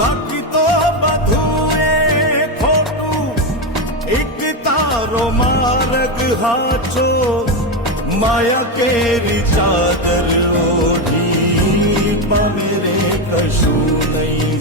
બાકી તો બધું એ ખોટું, એક તારો માર્ગ હાચો, માયા કેરી ચાદર ઓઢી પામે રે કશું નહીં